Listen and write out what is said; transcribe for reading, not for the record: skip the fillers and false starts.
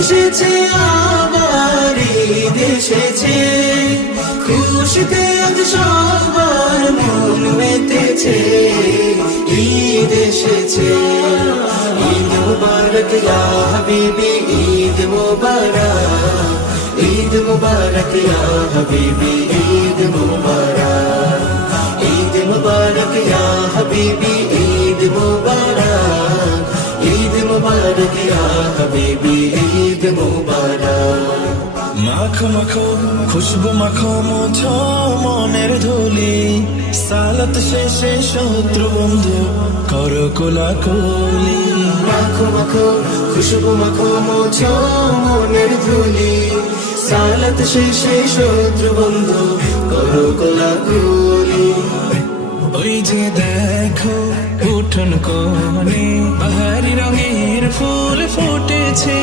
এসেছে আবার ঈদ এসেছে, খুশিতে আজ সবার মন মেতেছে। ঈদ এসেছে, ঈদ মুবারক ইয়া হাবিবি, ঈদ মুবারক, ঈদ মুবারক ইয়া হাবিবি, ঈদ মুবারক, ঈদ মুবারক ইয়া হাবিবি, ঈদ মুবারক, ঈদ মুবারক ইয়া হাবিবি, ঈদ মুবারক। মাখো মাখো খুশবু মাখো মুছো মনের ধুলি, সালাত শেষে শত্রু বন্ধু করো কোলাকুলি। মাখো মাখো খুশবু মাখো মুছো মনের ধুলি, সালাত শেষে শত্রু বন্ধু করো কোলাকুলি। ওই যে দেখো উঠোন কোণে বাহারি রঙের ফুল ফুটেছে,